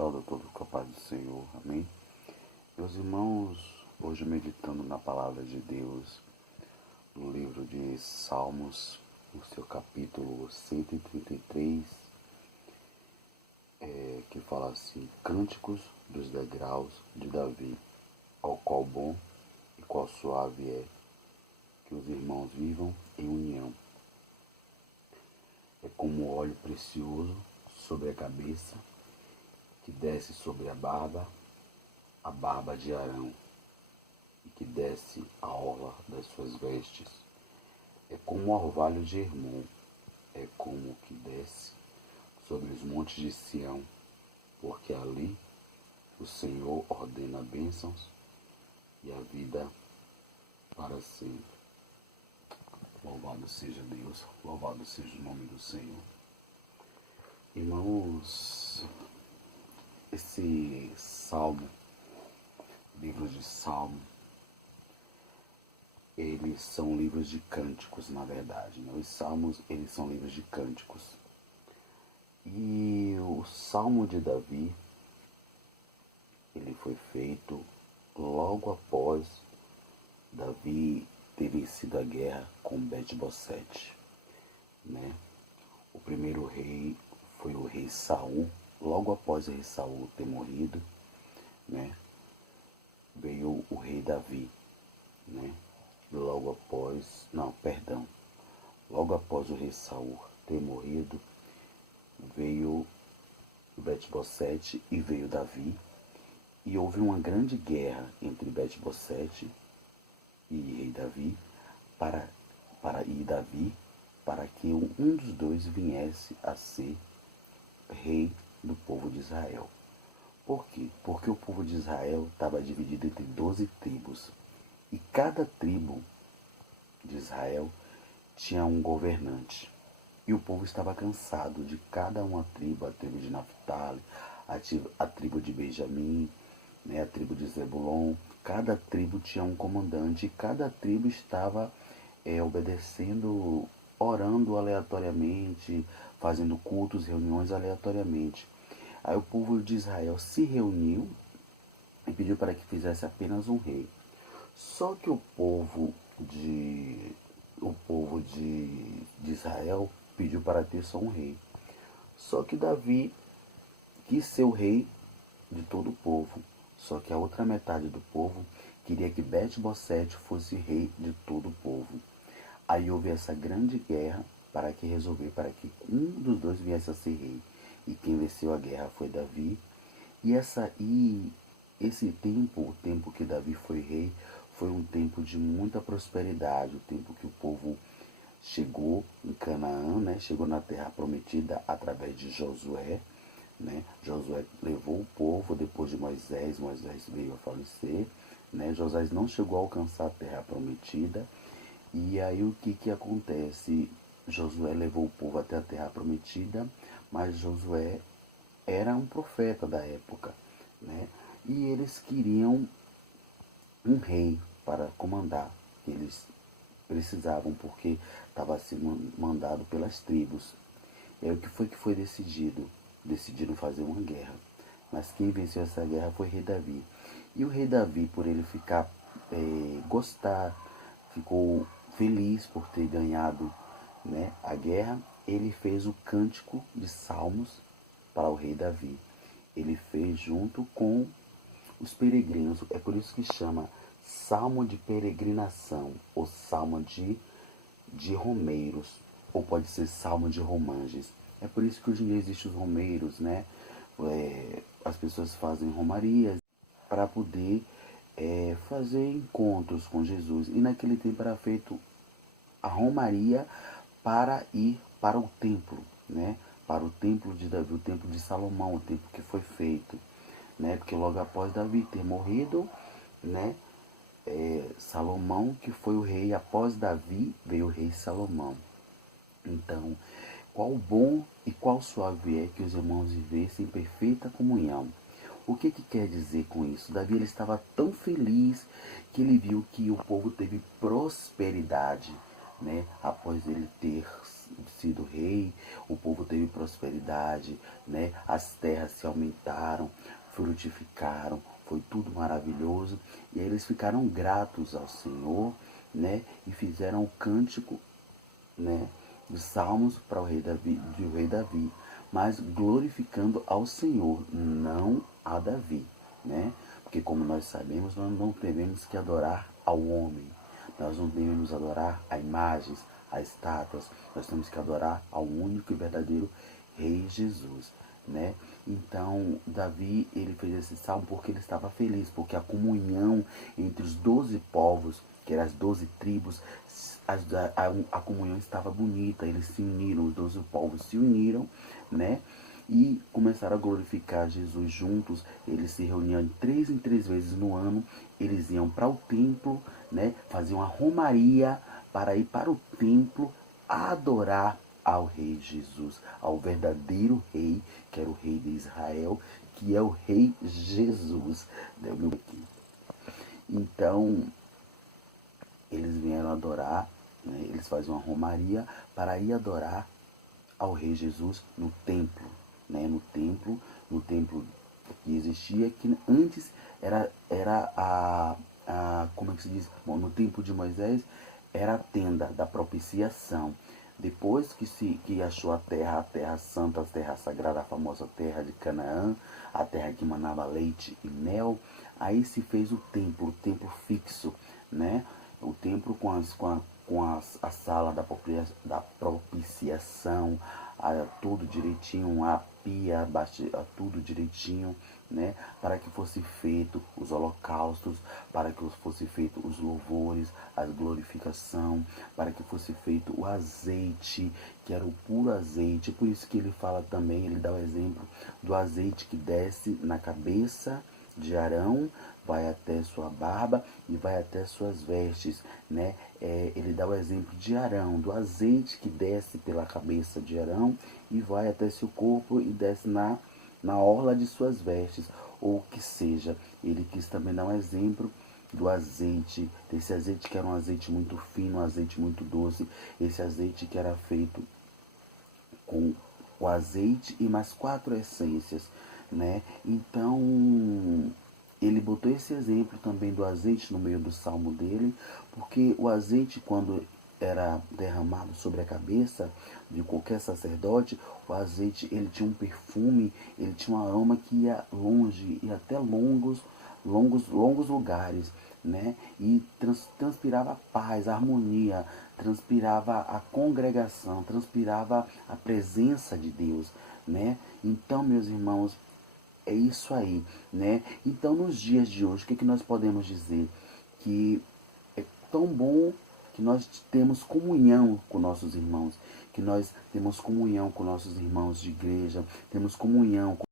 saúdo a todos com a paz do Senhor, amém? Meus irmãos, hoje meditando na palavra de Deus, no livro de Salmos, no seu capítulo 133, que fala assim: Cânticos dos degraus de Davi, ao qual bom e qual suave é que os irmãos vivam em união. É como óleo precioso sobre a cabeça, que desce sobre a barba de Arão, e que desce a orla das suas vestes. É como o orvalho de Hermon, é como que desce sobre os montes de Sião, porque ali o Senhor ordena bênçãos e a vida para sempre. Louvado seja Deus, louvado seja o nome do Senhor. Irmãos, esse salmo, livro de Salmo, eles são livros de cânticos, na verdade, né? Os salmos, eles são livros de cânticos. E o Salmo de Davi, ele foi feito logo após Davi ter vencido a guerra com Bet-Bosete, né? O primeiro rei foi o rei Saul. Logo após o rei Saul ter morrido, né, veio o rei Davi, né? Logo após o rei Saul ter morrido, veio Bet-Bosete e veio Davi, e houve uma grande guerra entre Bet-Bosete e rei Davi para que um dos dois viesse a ser rei do povo de Israel. Por quê? Porque o povo de Israel estava dividido entre 12 tribos, e cada tribo de Israel tinha um governante. E o povo estava cansado de cada uma tribo, a tribo de Naphtali, a tribo de Benjamim, né, a tribo de Zebulon. Cada tribo tinha um comandante, e cada tribo estava obedecendo, orando aleatoriamente, fazendo cultos, reuniões aleatoriamente. Aí o povo de Israel se reuniu e pediu para que fizesse apenas um rei. Só que o povo de Israel pediu para ter só um rei. Só que Davi quis ser o rei de todo o povo. Só que a outra metade do povo queria que Bet-Bosete fosse rei de todo o povo. Aí houve essa grande guerra para que um dos dois viesse a ser rei. E quem venceu a guerra foi Davi. E esse tempo, o tempo que Davi foi rei, foi um tempo de muita prosperidade, o tempo que o povo chegou em Canaã, né? Chegou na terra prometida através de Josué, né? Josué levou o povo depois de Moisés veio a falecer, né? Josué não chegou a alcançar a terra prometida. E aí o que acontece? Josué levou o povo até a terra prometida, mas Josué era um profeta da época, né? E eles queriam um rei para comandar. Eles precisavam, porque estava sendo mandado pelas tribos. E aí o que foi decidido? Decidiram fazer uma guerra. Mas quem venceu essa guerra foi o rei Davi. E o rei Davi, por ele ficou feliz por ter ganhado, né, a guerra, ele fez o cântico de salmos para o rei Davi. Ele fez junto com os peregrinos. É por isso que chama salmo de peregrinação, ou salmo de romeiros, ou pode ser salmo de romanges. É por isso que hoje em dia existem os romeiros, né? As pessoas fazem romarias para poder fazer encontros com Jesus. E naquele tempo era feito a romaria para ir para o templo, né? Para o templo de Davi, o templo de Salomão, o templo que foi feito, né? Porque logo após Davi ter morrido, né? Salomão, que foi o rei, após Davi veio o rei Salomão. Então, qual bom e qual suave é que os irmãos vivessem em perfeita comunhão. O que quer dizer com isso? Davi ele estava tão feliz que ele viu que o povo teve prosperidade, né? Após ele ter sido rei, o povo teve prosperidade, né? As terras se aumentaram, frutificaram, foi tudo maravilhoso. E aí eles ficaram gratos ao Senhor, né? E fizeram o cântico, né, de salmos para o rei Davi, mas glorificando ao Senhor, não a Davi, né? Porque como nós sabemos, nós não devemos que adorar ao homem, nós não devemos adorar a imagens, a estátuas, nós temos que adorar ao único e verdadeiro Rei Jesus, né? Então, Davi, ele fez esse salmo porque ele estava feliz, porque a comunhão entre os 12 povos, que eram as 12 tribos, a comunhão estava bonita, eles se uniram, os 12 povos se uniram, né? E começaram a glorificar Jesus juntos. Eles se reuniam em três vezes no ano. Eles iam para o templo, né? Faziam a romaria para ir para o templo adorar ao Rei Jesus, ao verdadeiro Rei, que era o Rei de Israel, que é o Rei Jesus, né? Então, eles vieram adorar, né? Eles faziam uma romaria para ir adorar ao Rei Jesus no templo, né? No templo que existia, que antes era como é que se diz? Bom, no tempo de Moisés era a tenda da propiciação. Depois que achou a terra santa, a terra sagrada, a famosa terra de Canaã, a terra que manava leite e mel, aí se fez o templo fixo, né? O templo a sala da propiciação, tudo direitinho, a pia, tudo direitinho, né? Para que fosse feito os holocaustos, para que fosse feito os louvores, a glorificação, para que fosse feito o azeite, que era o puro azeite. Por isso que ele fala também, ele dá o exemplo do azeite que desce na cabeça de Arão, vai até sua barba e vai até suas vestes, né? Ele dá o exemplo de Arão, do azeite que desce pela cabeça de Arão e vai até seu corpo e desce na orla de suas vestes, ou que seja. Ele quis também dar um exemplo do azeite, desse azeite que era um azeite muito fino, um azeite muito doce, esse azeite que era feito com o azeite e mais 4 essências, né? Então, ele botou esse exemplo também do azeite no meio do salmo dele, porque o azeite, quando era derramado sobre a cabeça de qualquer sacerdote, o azeite ele tinha um perfume, ele tinha um aroma que ia longe, ia até longos lugares, né? E transpirava paz, harmonia, transpirava a congregação, transpirava a presença de Deus, né? Então, meus irmãos, é isso aí, né? Então, nos dias de hoje, o que nós podemos dizer? Que é tão bom que nós temos comunhão com nossos irmãos, que nós temos comunhão com nossos irmãos de igreja, temos comunhão com